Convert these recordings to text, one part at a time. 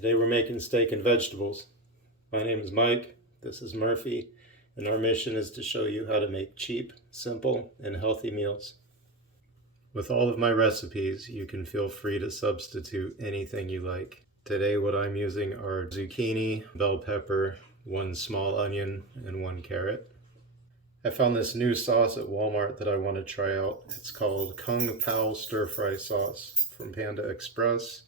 Today we're making steak and vegetables. My name is Mike, this is Murphy, and our mission is to show you how to make cheap, simple, and healthy meals. With all of my recipes, you can feel free to substitute anything you like. Today what I'm using are zucchini, bell pepper, 1 small onion, and 1 carrot. I found this new sauce at Walmart that I want to try out. It's called Kung Pao Stir Fry Sauce from Panda Express.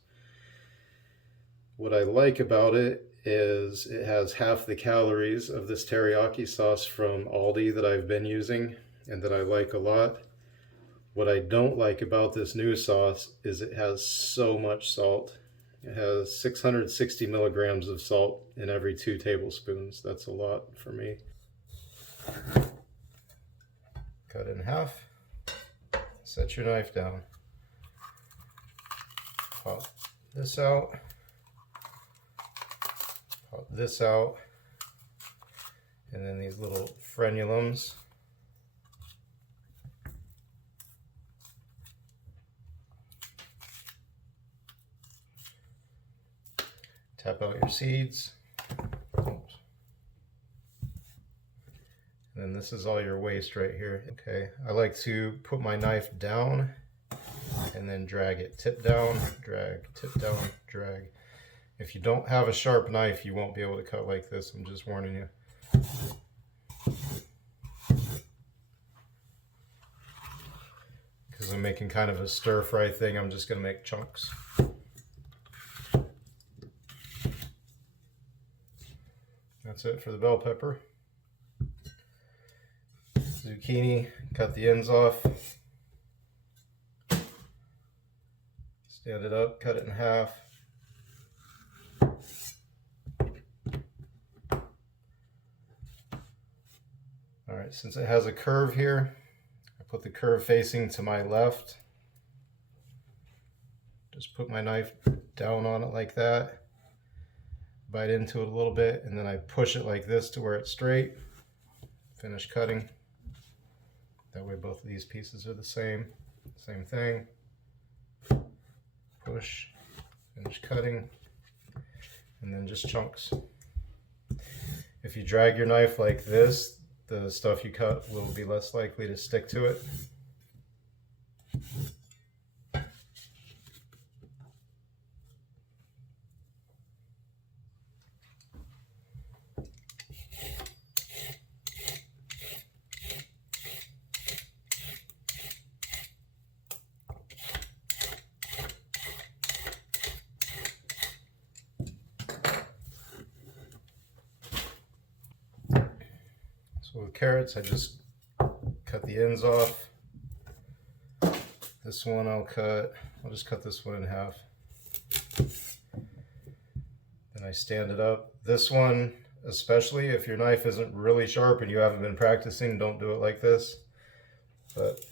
What I like about it is it has half the calories of this teriyaki sauce from Aldi that I've been using and that I like a lot. What I don't like about this new sauce is it has so much salt. It has 660 milligrams of salt in every 2 tablespoons. That's a lot for me. Cut it in half. Set your knife down. Pop this out. Pop this out. And then these little frenulums. Tap out your seeds. Oops. And then this is all your waste right here. Okay, I like to put my knife down and then drag it. Tip down, drag, tip down, drag. If you don't have a sharp knife, you won't be able to cut like this. I'm just warning you. Because I'm making kind of a stir fry thing, I'm just going to make chunks. That's it for the bell pepper. Zucchini, cut the ends off. Stand it up, cut it in half. Alright, since it has a curve here, I put the curve facing to my left. Just put my knife down on it like that. Bite into it a little bit, and then I push it like this to where it's straight. Finish cutting. That way both of these pieces are the same. Same thing. Push, finish cutting, and then just chunks. If you drag your knife like this, the stuff you cut will be less likely to stick to it. So with carrots, I just cut the ends off. This one I'll just cut this one in half. Then I stand it up. This one, especially if your knife isn't really sharp and you haven't been practicing, don't do it like this. But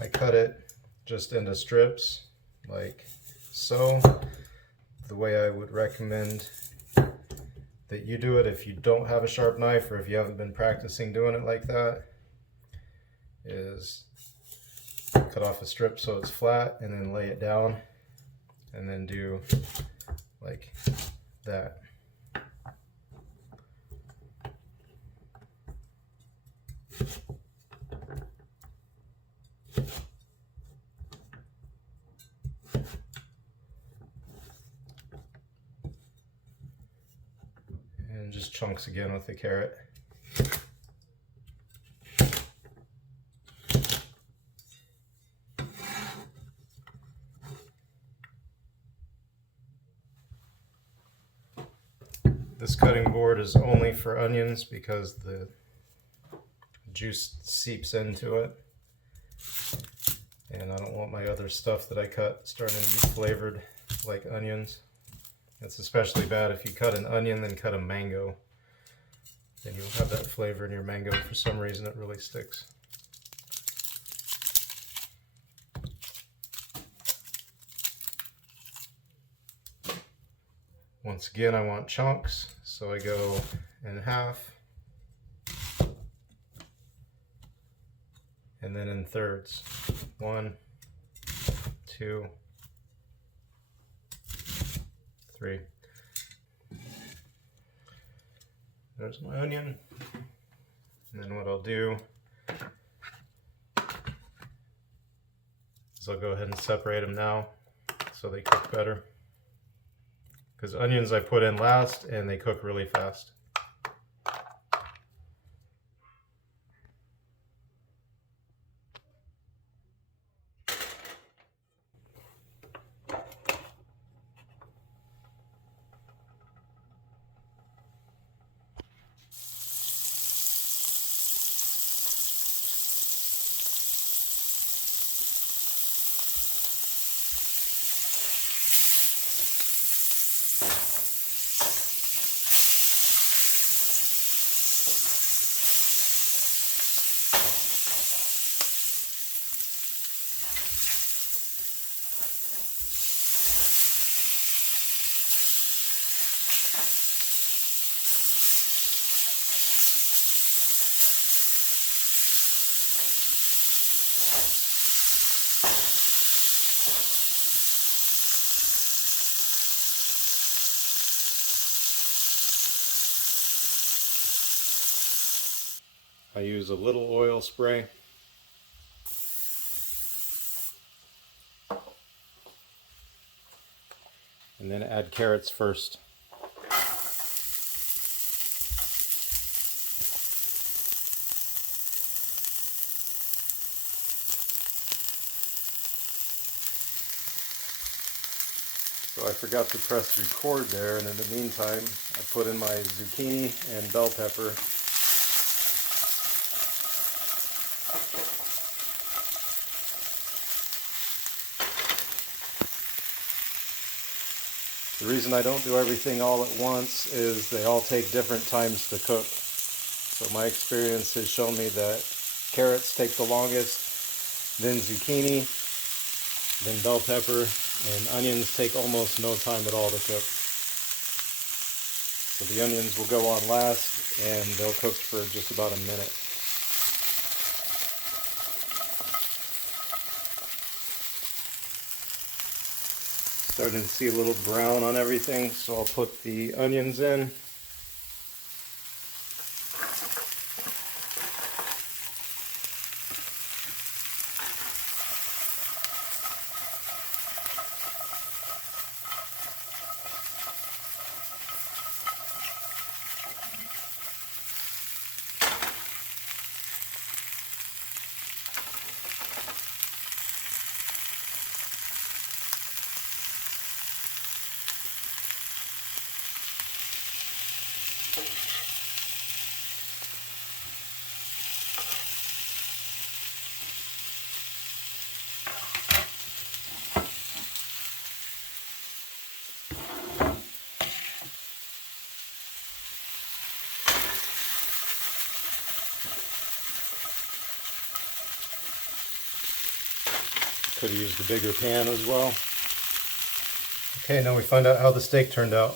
I cut it just into strips, like so. The way I would recommend that you do it if you don't have a sharp knife or if you haven't been practicing doing it like that is cut off a strip so it's flat and then lay it down and then do like that. And just chunks again with the carrot. This cutting board is only for onions because the juice seeps into it. And I don't want my other stuff that I cut starting to be flavored like onions. It's especially bad if you cut an onion then cut a mango. Then you'll have that flavor in your mango. For some reason it really sticks. Once again, I want chunks, so I go in half and then in thirds. 1, 2, 3. There's my onion. And then what I'll do is I'll go ahead and separate them now so they cook better. Because onions I put in last and they cook really fast. I use a little oil spray. And then add carrots first. So I forgot to press record there, and in the meantime I put in my zucchini and bell pepper. The reason I don't do everything all at once is they all take different times to cook. So my experience has shown me that carrots take the longest, then zucchini, then bell pepper, and onions take almost no time at all to cook. So the onions will go on last and they'll cook for just about a minute. Starting to see a little brown on everything, so I'll put the onions in. Could have used a bigger pan as well. Okay, now we find out how the steak turned out.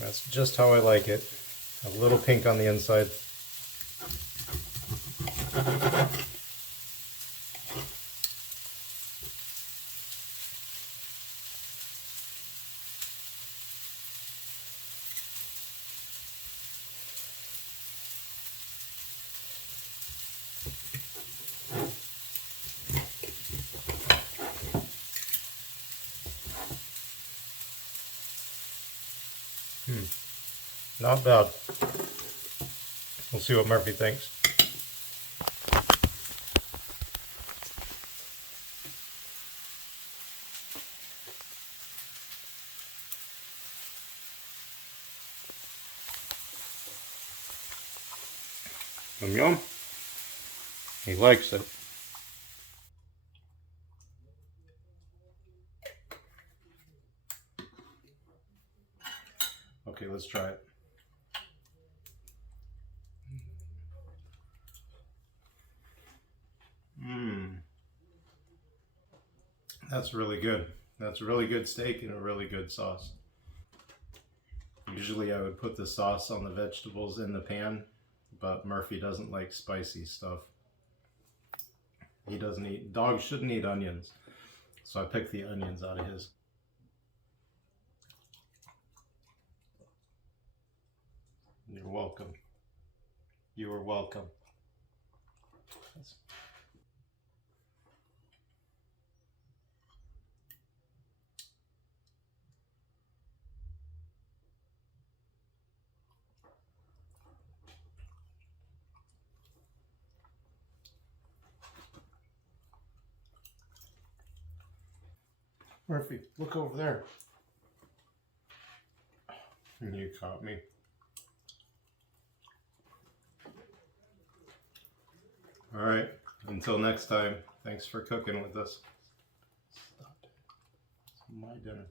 That's just how I like it. A little pink on the inside. Not bad. We'll see what Murphy thinks. Yum yum. He likes it. Okay, let's try it. That's really good. That's a really good steak and a really good sauce. Usually I would put the sauce on the vegetables in the pan, but Murphy doesn't like spicy stuff. He doesn't eat, dogs shouldn't eat onions. So I picked the onions out of his. You're welcome. You are welcome. Murphy, look over there. You caught me. All right, until next time, thanks for cooking with us. Stop it. It's my dinner.